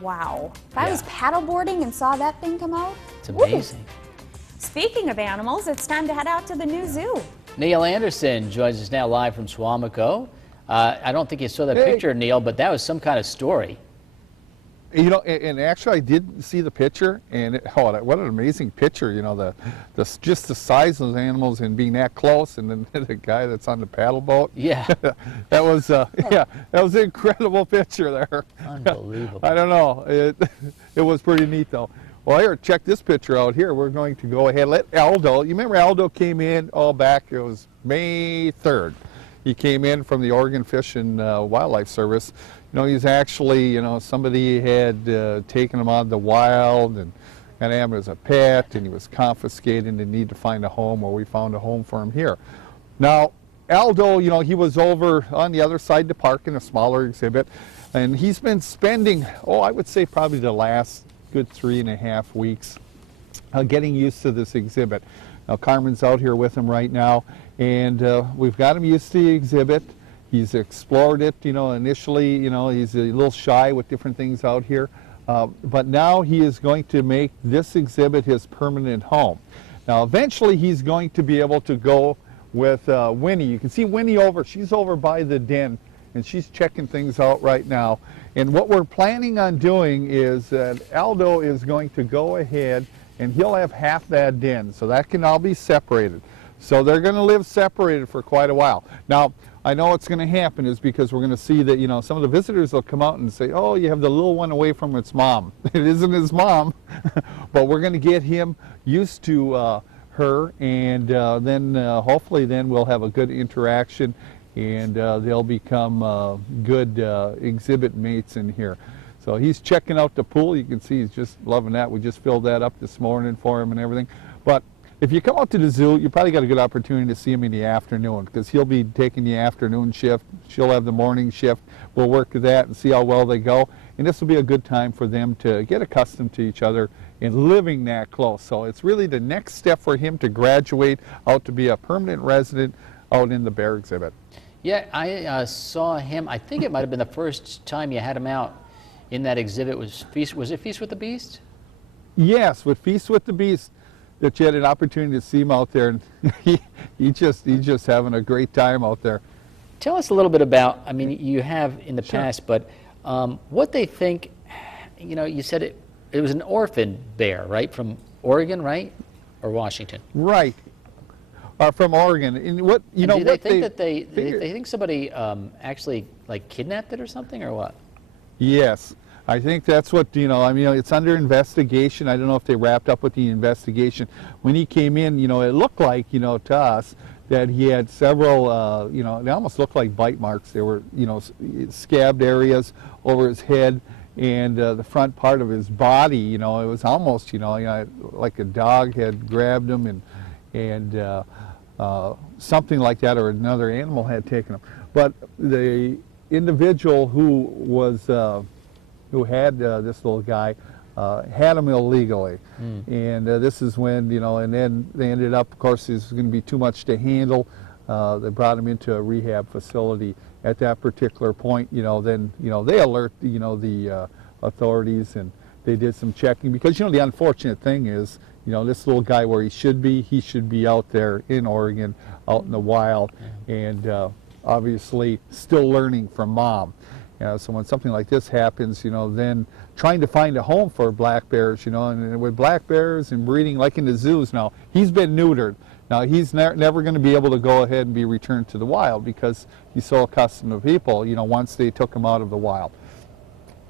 Wow. If I was paddleboarding and saw that thing come out, it's amazing. Woo. Speaking of animals, it's time to head out to the new zoo. Neil Anderson joins us now live from Suamico. I don't think you saw that picture, Neil, but that was some kind of story. You know, and actually I did see the picture, and what an amazing picture, you know, just the size of those animals and being that close, and then the guy that's on the paddle boat. Yeah. That was, that was an incredible picture there. Unbelievable. I don't know, it was pretty neat though. Well, here, check this picture out here. We're going to go ahead, let Aldo, you remember Aldo came in, back, it was May 3rd. He came in from the Oregon Fish and Wildlife Service. You know, he's actually, you know, somebody had taken him out of the wild and had him as a pet, and he was confiscated and they need to find a home. Well, we found a home for him here. Now, Aldo, you know, he was over on the other side of the park in a smaller exhibit, and he's been spending, I would say probably the last good 3.5 weeks getting used to this exhibit. Now, Carmen's out here with him right now, and we've got him used to the exhibit. He's explored it, you know, initially, you know, he's a little shy with different things out here, but now he is going to make this exhibit his permanent home. Now, eventually he's going to be able to go with Winnie. You can see Winnie she's over by the den, and she's checking things out right now. And what we're planning on doing is that Aldo is going to go ahead and he'll have half that den, so that can all be separated. So they're going to live separated for quite a while. Now, I know what's going to happen is because we're going to see that, you know, some of the visitors will come out and say, oh, you have the little one away from its mom. It isn't his mom, but we're going to get him used to her, and then hopefully then we'll have a good interaction, and they'll become good exhibit mates in here. So he's checking out the pool. You can see he's just loving that. We just filled that up this morning for him and everything. But if you come out to the zoo, you probably got a good opportunity to see him in the afternoon, because he'll be taking the afternoon shift. She'll have the morning shift. We'll work to that and see how well they go. And this will be a good time for them to get accustomed to each other and living that close. So it's really the next step for him to graduate out to be a permanent resident out in the bear exhibit. Yeah, I saw him. I think it might have been the first time you had him out in that exhibit. Was it Feast with the Beast? Yes, with Feast with the Beast. That you had an opportunity to see him out there, and he's just having a great time out there. Tell us a little bit about, I mean, you have in the past, but what they think, you know, you said it was an orphan bear, right, from Oregon, right, or Washington? Right, from Oregon. And what, you know, do they think that they think somebody actually like kidnapped it or something, or what? Yes. I think that's what, you know, I mean, it's under investigation. I don't know if they wrapped up with the investigation. When he came in, you know, it looked like, you know, to us that he had several, you know, they almost looked like bite marks. They were, you know, scabbed areas over his head and the front part of his body, you know, it was almost, you know, like a dog had grabbed him and something like that, or another animal had taken him. But the individual who was who had this little guy, had him illegally. And this is when, you know, and then they ended up, of course, this was going to be too much to handle. They brought him into a rehab facility. At that particular point, you know, then, you know, they alert, you know, the authorities, and they did some checking, because, you know, the unfortunate thing is, you know, this little guy, where he should be out there in Oregon, out in the wild, and obviously still learning from mom. So when something like this happens, you know, then trying to find a home for black bears, you know, and with black bears and breeding, like in the zoos now, he's been neutered. Now, he's never going to be able to go ahead and be returned to the wild, because he's so accustomed to people, you know, once they took him out of the wild.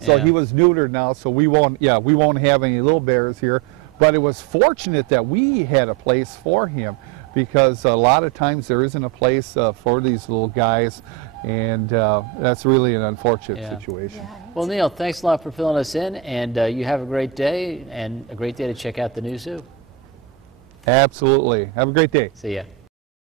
So he was neutered now, so we won't have any little bears here. But it was fortunate that we had a place for him, because a lot of times there isn't a place for these little guys. And that's really an unfortunate situation. Well, Neil, thanks a lot for filling us in, and you have a great day, and a great day to check out the new zoo. Absolutely. Have a great day. See ya.